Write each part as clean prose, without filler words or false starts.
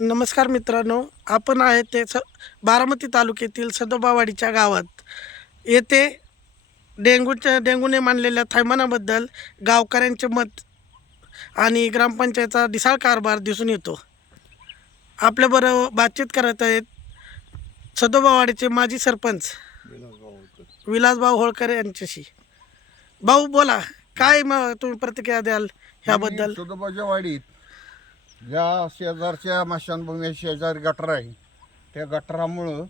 नमस्कार मित्रांनो, आपण आहे ते बारामती तालुक्यातील सदोबावाडीच्या गावात. येथे डेंगूने मानलेल्या थैमानाबद्दल गावकऱ्यांचे मत आणि ग्रामपंचायतचा ढिसाळ कारभार दिसून येतो. आपल्याबरोबर बातचीत करत आहेत सदोबावाडीचे माजी सरपंच विलासभाऊ होळकर यांच्याशी. भाऊ बोला, काय मग तुम्ही प्रतिक्रिया द्याल ह्याबद्दल? सदोबाच्या वाडीत ज्या शेजारच्या मशानभूमी शेजारी गटर आहे, त्या गटरामुळं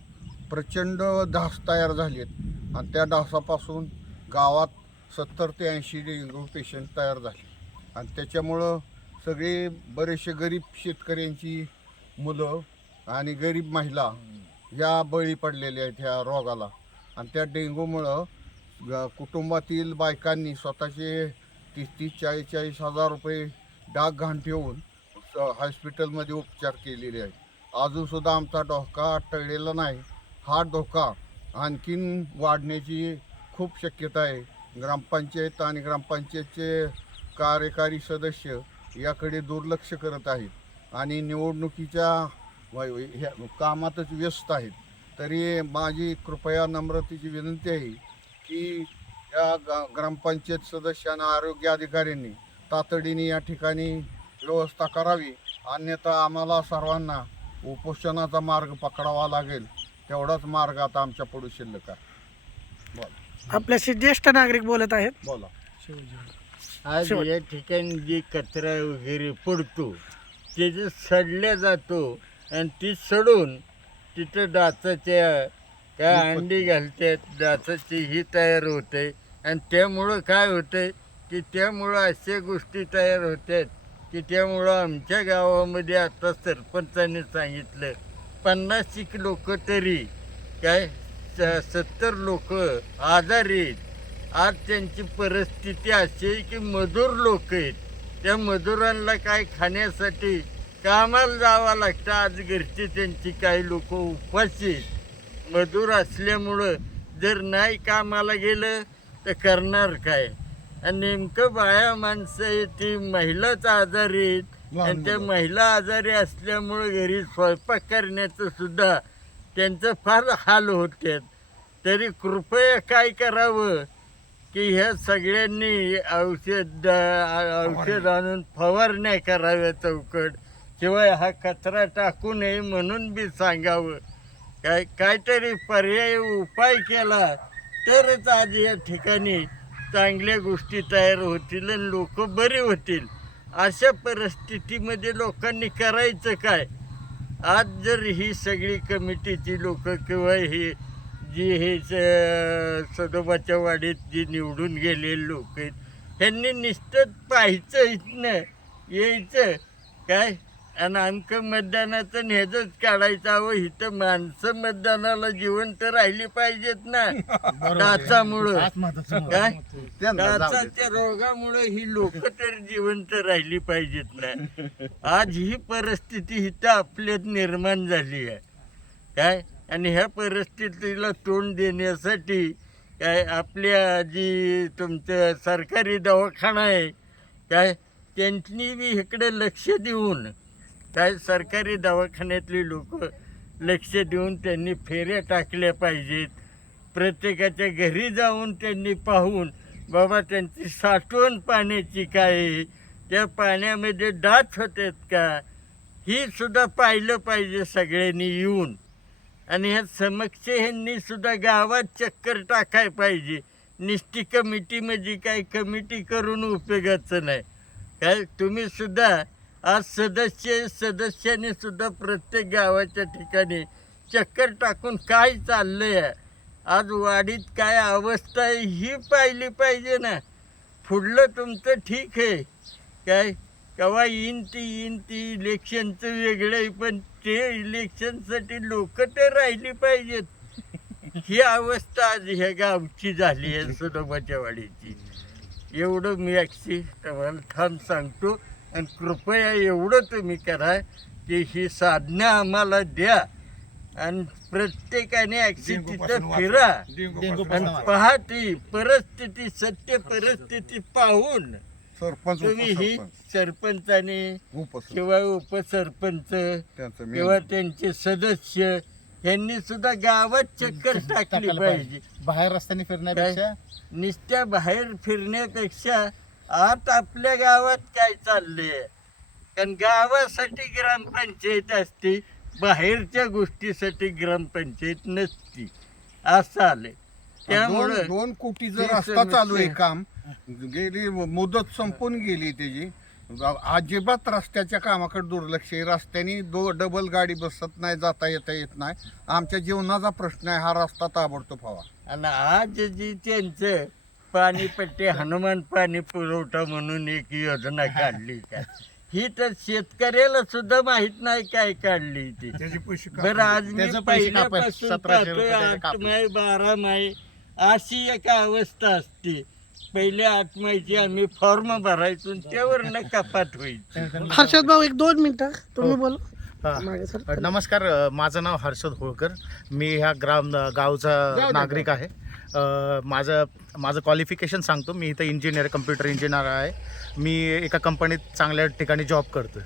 प्रचंड डास तयार झालेत आणि त्या डासापासून गावात 70 ते 80 डेंग्यू पेशंट तयार झाले आणि त्याच्यामुळं सगळे बरेचसे गरीब शेतकऱ्यांची मुलं आणि गरीब महिला या बळी पडलेल्या आहेत ह्या रोगाला. आणि त्या डेंग्यूमुळं कुटुंबातील बायकांनी स्वतःचे 30-40 हजार रुपये डाग घाण ठेवून हॉस्पिटलमध्ये उपचार केलेले आहेत. अजूनसुद्धा आमचा धोका टळलेला नाही. हा धोका आणखीन वाढण्याची खूप शक्यता आहे. ग्रामपंचायत आणि ग्रामपंचायतचे कार्यकारी सदस्य याकडे दुर्लक्ष करत आहेत आणि निवडणुकीच्या कामातच व्यस्त आहेत. तरी माझी कृपया नम्रतेची विनंती आहे की या ग्रामपंचायत सदस्यांना आरोग्य अधिकाऱ्यांनी तातडीने या ठिकाणी व्यवस्था करावी, अन्यथा आम्हाला सर्वांना उपोषणाचा मार्ग पकडावा लागेल. तेवढाच मार्ग आता आमच्या पुढे शिल्लक आहे. बोला. आपल्याशी ज्येष्ठ नागरिक बोलत आहेत. बोला. आज या ठिकाणी जे कचरा वगैरे पडतो ते जे सडल्या जातो आणि ती सडून तिथं डासाच्या काय अंडी घालतात, डासाची ही तयार होते आणि त्यामुळं काय होतंय की त्यामुळं अशा गोष्टी तयार होतात की त्यामुळं आमच्या गावामध्ये आता सरपंचाने सांगितलं 50 लोक तरी काय 70 लोक आजारी आहेत. आज त्यांची परिस्थिती अशी आहे की मजूर लोक आहेत, त्या मजुरांना काय खाण्यासाठी कामाला जावं लागतं. आज घरचे त्यांची काही लोक उपाशी आहेत. मजूर असल्यामुळं जर नाही कामाला गेलं तर करणार काय? आणि नेमकं बाया माणसं आहे ती महिलाच आजारी आहेत आणि त्या महिला आजारी असल्यामुळं घरी स्वयंपाक करण्याचं सुद्धा त्यांचं फार हाल होतात. तरी कृपया काय करावं की ह्या सगळ्यांनी औषध आणून फवारण्या कराव्या चौकट, शिवाय हा कचरा टाकू नये म्हणून बी सांगावं. काहीतरी पर्यायी उपाय केला तरच आज या ठिकाणी चांगल्या गोष्टी तयार होतील आणि लोक बरे होतील. अशा परिस्थितीमध्ये लोकांनी करायचं काय? आज जर ही सगळी कमिटीची लोक किंवा हे सदोबाच्या वाडीत जी निवडून गेलेले लोक आहेत ह्यांनी नुसतं पाहायचं इथनं यायचं काय आणि आमकं मतदानाचं ह्याचंच काढायचं. हवं इथं माणसं मतदानाला जिवंत राहिली पाहिजेत ना. डासामुळं काय डासाच्या रोगामुळं ही लोक तर जिवंत राहिली पाहिजेत ना. आज ही परिस्थिती इथं आपल्यात निर्माण झाली आहे काय. आणि ह्या परिस्थितीला तोंड देण्यासाठी काय आपल्या जी तुमचं सरकारी दवाखाना आहे काय त्यांनी बी इकडे लक्ष देऊन काय सरकारी दवाखान्यातली लोक लक्ष देऊन त्यांनी फेऱ्या टाकल्या पाहिजेत. प्रत्येकाच्या घरी जाऊन त्यांनी पाहून बाबा त्यांची साठवण पाण्याची काय आहे, त्या पाण्यामध्ये डास होतात का, ही सुद्धा पाहिलं पाहिजे सगळ्यांनी येऊन. आणि ह्या समक्ष ह्यांनी सुद्धा गावात चक्कर टाकाय पाहिजे. निष्ठी कमिटी म्हणजे काय कमिटी करून उपयोगाचं नाही काय. तुम्ही सुद्धा आज सदस्याने सुद्धा प्रत्येक गावाच्या ठिकाणी चक्कर टाकून काय चाललं आहे, आज वाडीत काय अवस्था आहे ही पाहिली पाहिजे ना. पुढलं तुमचं ठीक आहे काय, केव्हा येईन ती इलेक्शनचं वेगळं आहे, पण ते इलेक्शनसाठी लोक तर राहिली पाहिजेत. ही अवस्था आज ह्या गावची झाली आहे सदोबाच्या वाडीची. एवढं मी तुम्हाला ठाम सांगतो. आणि कृपया एवढं तुम्ही करा की ही साधनं आम्हाला द्या आणि प्रत्येकाने तिथं फिरा आणि पहा ती परिस्थिती, सत्य परिस्थिती पाहून सरपंच तुम्ही ही उपसरपंच सरपंचाने उपसरपंच किंवा उपसरपंच त्यांचं main किंवा त्यांचे सदस्य यांनी सुद्धा गावात चक्कर टाकली पाहिजे. बाहेर रस्त्याने फिरण्यापेक्षा नुसत्या बाहेर फिरण्यापेक्षा आत आपल्या गावात काय चाललंय, कारण गावासाठी ग्रामपंचायत असते, बाहेरच्या गोष्टीसाठी ग्रामपंचायत नसती, असं आलंय. त्यामुळं 2 कोटीचं हे रस्ता सगळं चालू आहे काम, गेली मुदत संपून गेली त्याची. अजिबात रस्त्याच्या कामाकडे दुर्लक्ष आहे. रस्त्याने डबल गाडी बसत नाही, जाता येत नाही. आमच्या जीवनाचा प्रश्न आहे, हा रस्ता ताबडतोब व्हावा. आणि आज जी त्यांचं पाणीपट्टी हनुमान पाणी पुरवठा म्हणून एक योजना काढली का, ही तर शेतकऱ्याला सुद्धा माहित नाही काय काढली ती. बरं, आज मी त्याचं पैसे कापायचे, पहिल्यापासून 1700 पाहतोय, रुपये त्याचे 8 कापले. माय 12 माय अशी एक अवस्था असते. पहिले 8 मायची आम्ही फॉर्म भरायचो आणि त्यावर न कपात व्हायची. हर्षद भाऊ 1-2 मिनिटं तुम्ही बोला. हा. मागे सर. नमस्कार, माझं नाव हर्षद होळकर. मी ह्या गावचा नागरिक आहे. माझं क्वालिफिकेशन सांगतो. मी इथं इंजिनियर, कम्प्युटर इंजिनियर आहे. मी एका कंपनीत चांगल्या ठिकाणी जॉब करतो.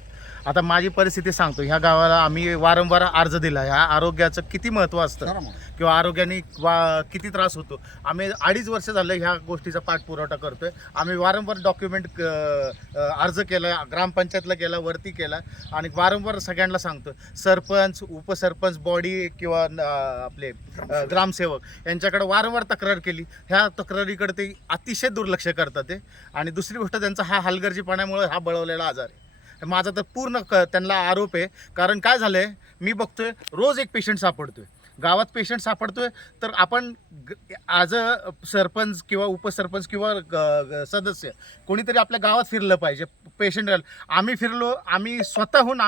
आता माझी परिस्थिती सांगतो. ह्या गावाला आम्ही वारंवार अर्ज दिला. ह्या आरोग्याचं किती महत्त्व असतं किंवा आरोग्याने किती त्रास होतो. आम्ही 2.5 वर्ष झालं ह्या गोष्टीचा पाठपुरवठा करतोय. आम्ही वारंवार डॉक्युमेंट अर्ज केला, ग्रामपंचायतला केला, वरती केला आणि वारंवार सगळ्यांना सांगतो. सरपंच, उपसरपंच बॉडी किंवा आपले ग्रामसेवक यांच्याकडे वारंवार तक्रार केली. ह्या तक्रारीकडे ते अतिशय दुर्लक्ष करतात ते. आणि दुसरी गोष्ट, त्यांचा हा हलगर्जीपणामुळे हा बळवलेला आजार आहे. माझा तर पूर्ण त्यांना आरोप आहे. कारण काय झालं आहे, मी बघतोय रोज एक पेशंट सापडतोय गावात. पेशंट सापडतोय तर आपण ॲज अ सरपंच किंवा उपसरपंच किंवा सदस्य कोणीतरी आपल्या गावात फिरलं पाहिजे. पेशंट आम्ही फिरलो, आम्ही स्वतःहून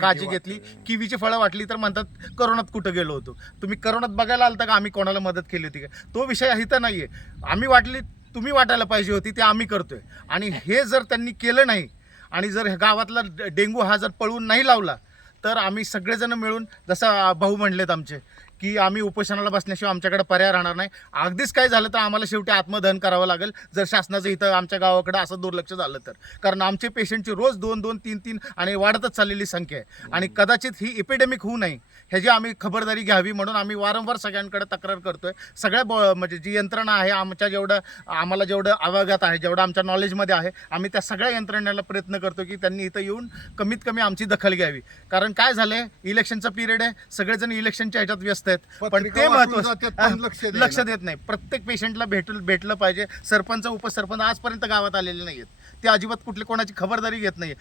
काळजी घेतली, किवीची फळं वाटली तर म्हणतात करोनात कुठं गेलो होतो. तुम्ही करोनात बघायला आलता का आम्ही कोणाला मदत केली होती का? तो विषय इथं नाही आहे. आम्ही वाटली, तुम्ही वाटायला पाहिजे होती, ते आम्ही करतोय. आणि हे जर त्यांनी केलं नाही आणि जर गावातला डेंगू हा जर पळवून नाही लावला तर आम्ही सगळेजण मिळून, जसं भाऊ म्हणलेत आमचे, की आम्ही उपोषणाला बसण्याशिवाय आमच्याकडे पर्याय राहणार नाही. अगदीच काय झालं तर आम्हाला शेवटी आत्मदहन करावं लागेल जर शासनाचं इथं आमच्या गावाकडे असं दुर्लक्ष झालं तर. कारण आमचे पेशंटची रोज 2-2, 3-3 आणि वाढतच चाललेली संख्या आहे. आणि कदाचित ही एपिडेमिक होऊ नये ह्याची आम्ही खबरदारी घ्यावी म्हणून आम्ही वारंवार सगळ्यांकडे तक्रार करतोय. सगळ्या म्हणजे जी यंत्रणा आहे, आम्हाला जेवढं अवगत आहे, जेवढं आमच्या नॉलेजमध्ये आहे, आम्ही त्या सगळ्या यंत्रणेला प्रयत्न करतो की त्यांनी इथं येऊन कमीत कमी आमची दखल घ्यावी. कारण काय झालंय, इलेक्शनचा पिरियड आहे, सगळेजण इलेक्शनच्या ह्याच्यात व्यस्त आहेत. पण ते महत्त्वाचं लक्ष देत नाही. प्रत्येक पेशंटला भेटलं पाहिजे. सरपंच, उपसरपंच आजपर्यंत गावात आलेले नाहीत. ते अजिबात कोणाची खबरदारी घेत नाही.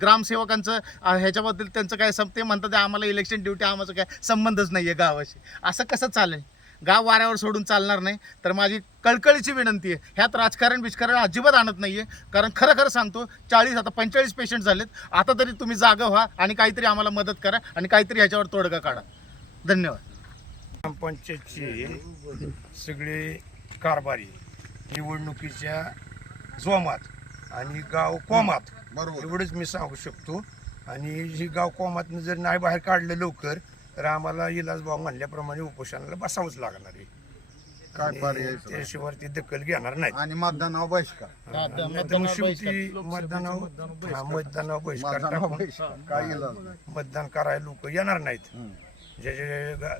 ग्रामसेवकांचं ह्याच्याबद्दल त्यांचं काय ते म्हणतात आम्हाला इलेक्शन ड्युटी, आम्हाला काय संबंधच नाही आहे गावाशी. असं कसं चालेल? गाव वाऱ्यावर सोडून चालणार नाही. तर माझी कळकळीची विनंती आहे, ह्यात राजकारण अजिबात आणत नाही आहे. कारण खरं सांगतो, 40 आता 45 पेशंट झालेत. आता तरी तुम्ही जागा व्हा आणि काहीतरी आम्हाला मदत करा आणि काहीतरी ह्याच्यावर तोडगा काढा. धन्यवाद. ग्रामपंचायतची सगळे कारभारी निवडणुकीच्या जोमात आणि गाव कोमात, बरोबर. एवढंच मी सांगू शकतो. आणि ही गाव कोमातनं जर नाही बाहेर काढलं लवकर तर आम्हाला इलाज भाव म्हणल्याप्रमाणे उपोषणाला बसावंच लागणार आहे. काय पर्याय? त्याशिवाय ती दखल घेणार नाही. आणि मतदानावर बहिष्कार. मग शेवटी मतदानावर बहिष्कार टाकून काय इलाज नाही. मतदान करायला लोक येणार नाहीत. जे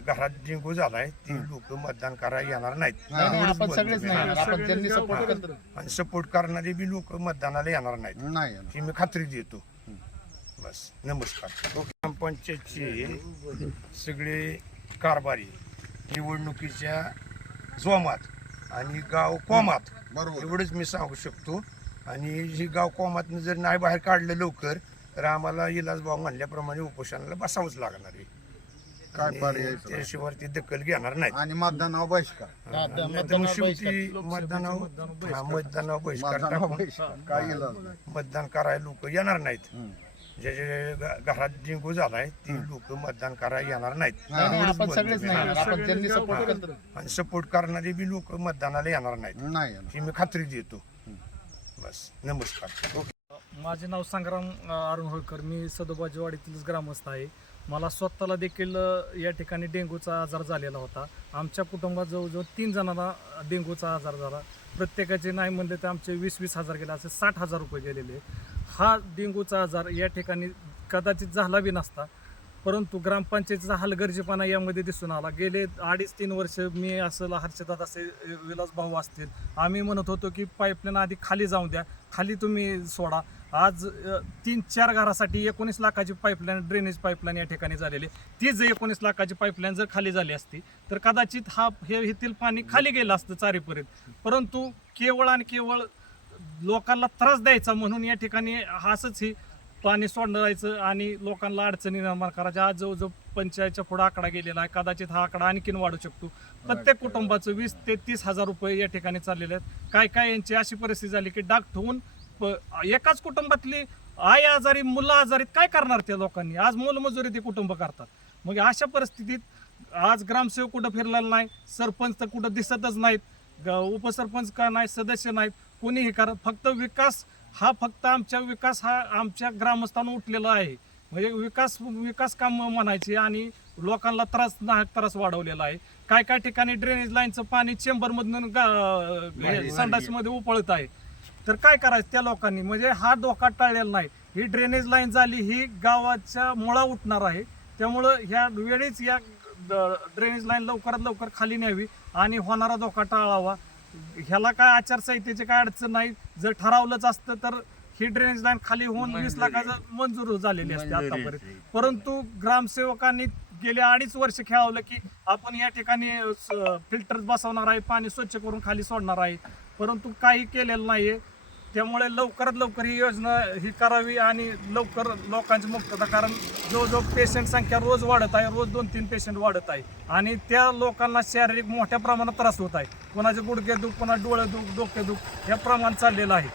घरात डेंगू झालाय ती लोक मतदान करायला येणार नाहीत. आपण सगळेच नाही, आपण ज्यांनी सपोर्ट करतो आणि सपोर्ट करणारे बी लोक मतदानाला येणार नाहीत नाही ही मी खात्री देतो. बस, नमस्कार. ग्रामपंचायतची सगळे कारभारी निवडणुकीच्या जोमात आणि गाव कोमात, बरोबर. एवढंच मी सांगू शकतो. आणि ही गाव कोमातनं जर नाही बाहेर काढलं लवकर तर आम्हाला इलाज भाव म्हणल्याप्रमाणे उपोषणाला बसावंच लागणार आहे. काय पर्याय? त्याशिवाय ती दखल घेणार नाही. आणि मतदानावर बहिष्कार. मग शेवटी मतदानावर बहिष्कार टाकून काय इलाज नाही. मतदान करायला लोक येणार नाहीत. जे घरात डेंगू झालाय ती लोक मतदान करायला येणार नाहीत. आपण सगळेच नाही, आपण ज्यांनी सपोर्ट करतो आणि सपोर्ट करणारे बी लोक मतदानाला येणार नाहीत नाही ही मी खात्री देतो. बस, नमस्कार. माझे नाव संग्राम अरुण होळकर. मी सदोबाजीवाडीतीलच ग्रामस्थ आहे. मला स्वतःला देखील या ठिकाणी डेंग्यूचा आजार झालेला होता. आमच्या कुटुंबात जवळजवळ 3 जणांना डेंग्यूचा आजार झाला. प्रत्येकाचे नाही म्हणले तर आमचे 20-20 हजार गेले, असे 60,000 रुपये गेलेले. हा डेंग्यूचा आजार या ठिकाणी कदाचित झाला बी नसता, परंतु ग्रामपंचायतीचा हलगर्जीपणा यामध्ये दिसून आला. गेले 2.5-3 वर्ष मी असेल, हर्षदादा असेल, विलास भाऊ असतील, आम्ही म्हणत होतो की पाईपलाईन आधी खाली जाऊन द्या, खाली तुम्ही सोडा. आज 3-4 घरासाठी 19 लाखाची पाईपलाईन, ड्रेनेज पाईपलाईन या ठिकाणी झालेली. ती जर 19 लाखाची पाईपलाईन जर खाली झाली असती तर कदाचित येथील पाणी खाली गेलं असतं चारीपर्यंत. परंतु केवळ आणि केवळ लोकांना त्रास द्यायचा म्हणून या ठिकाणी असंच ही पाणी सोडायचं आणि लोकांना अडचणी निर्माण करायच्या. आज जवळजवळ पंचायतच्या पुढे आकडा गेलेला आहे. कदाचित हा आकडा आणखीन वाढू शकतो. प्रत्येक कुटुंबाचं 20 ते 30,000 रुपये या ठिकाणी चाललेले आहेत. काय यांची अशी परिस्थिती झाली की डाग ठेवून एकाच कुटुंबातली आई आजारी, मुलं आजारी, काय करणार त्या लोकांनी? आज मोलमजुरी ते कुटुंब करतात. मग अशा परिस्थितीत आज ग्रामसेवक कुठं फिरलेला नाही, सरपंच तर कुठं दिसतच नाहीत, उपसरपंच का नाही, सदस्य नाहीत, कोणीही करत. फक्त विकास हा आमच्या ग्रामस्थांना उठलेला आहे. म्हणजे विकास काम म्हणायचे आणि लोकांना त्रास वाढवलेला आहे. काय ठिकाणी ड्रेनेज लाईनचं पाणी चेंबरमधून संडासमध्ये उपळत आहे. तर काय करायचं त्या लोकांनी? म्हणजे हा धोका टळलेला नाही. ही ड्रेनेज लाईन झाली, ही गावाच्या मुळा उठणार आहे. त्यामुळं ह्या वेळीच या ड्रेनेज लाईन लवकरात लवकर खाली न्यावी आणि होणारा धोका टाळावा. ह्याला काय आचारसंहितेची काय अडचण नाही. जर ठरवलंच असतं तर ही ड्रेनेज लाईन खाली होऊन 20 लाखाचं मंजूर झालेली असते आतापर्यंत. परंतु ग्रामसेवकांनी गेले 2.5 वर्ष खेळवलं की आपण या ठिकाणी फिल्टर बसवणार आहे, पाणी स्वच्छ करून खाली सोडणार आहे, परंतु काही केलेलं नाहीये. त्यामुळे लवकरात लवकर ही योजना ही करावी आणि लवकर लोकांची मुक्तता. कारण जवळजवळ पेशंट संख्या रोज वाढत आहे, रोज 2-3 पेशंट वाढत आहे आणि त्या लोकांना शारीरिक मोठ्या प्रमाणात त्रास होत आहे. कोणाचे गुडघे दुख, कोणा डोळे दुख, डोके दुख या प्रमाण चाललेलं आहे.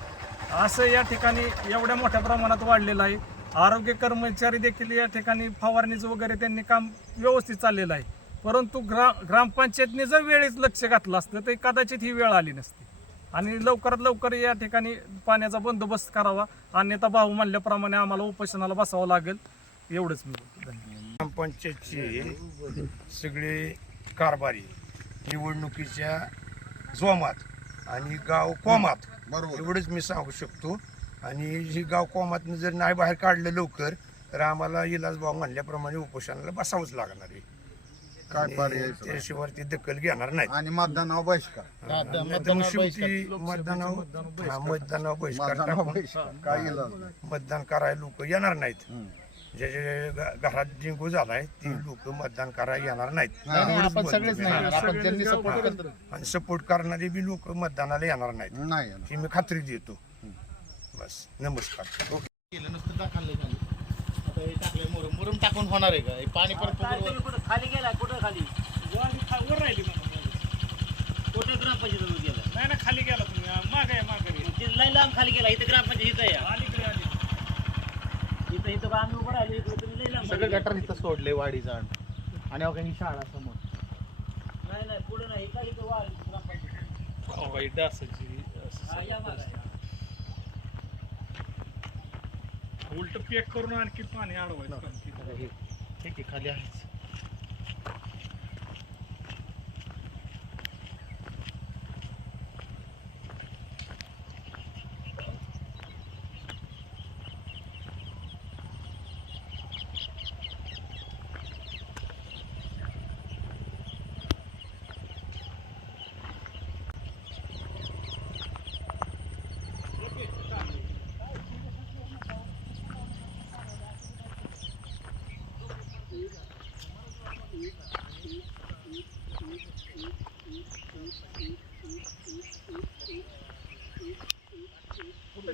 असं या ठिकाणी एवढ्या मोठ्या प्रमाणात वाढलेलं आहे. आरोग्य कर्मचारी देखील या ठिकाणी फवारणीचं वगैरे त्यांनी काम व्यवस्थित चाललेलं आहे. परंतु ग्रामपंचायतने जर वेळेत लक्ष घातलं असतं तर कदाचित ही वेळ आली नसती आणि लवकरात लवकर या ठिकाणी पाण्याचा बंदोबस्त करावा. अन्यथा भाऊ म्हणल्याप्रमाणे आम्हाला उपोषणाला बसावं लागेल. एवढंच मी बोलतो. धन्यवाद. ग्रामपंचायतचे सगळे कारभारी निवडणुकीच्या जोमात आणि गाव कोमात, बरोबर. एवढंच मी सांगू शकतो. आणि ही गाव कोमातनं जर नाही बाहेर काढलं लवकर तर आम्हाला इलाज भाऊ म्हणल्याप्रमाणे उपोषणाला बसावंच लागणार आहे. काय पर्याय? त्याशिवाय ती दखल घेणार नाहीत. आणि मतदानावर बहिष्कार. शेवटी मतदानावर बहिष्कार टाकून काय इलाज नाही. मतदान करायला लोक येणार नाहीत. जे घरात डेंग्यू झालाय ती लोक मतदान करायला येणार नाहीत. आणि सपोर्ट करणारे बी लोक मतदानाला येणार नाहीत नाही ही मी खात्री देतो. बस, नमस्कार. मुरुम टाकून होणार आहे का? हे पाणी परत खाली गेला कुठं खाली वर राहिली कुठं ग्रामपंचायत गेला नाही ना, खाली गेला तुम्ही मागे ते लय लांब खाली गेला. इथं ग्रामपंचायत इथं या इथं आम्ही उभं राहिलो. इथं तुम्ही लय लांब सगळं गटर इथं सोडले वाडी जाण आणि अवघ्या ही शाळा समोर. नाही पुढे नाही इथं इथं वाढ ग्रामपंचायत या मागं. उलट पॅक करून आणखी पाणी अडवायचं. ठीक आहे, खाली आहेच. कुठं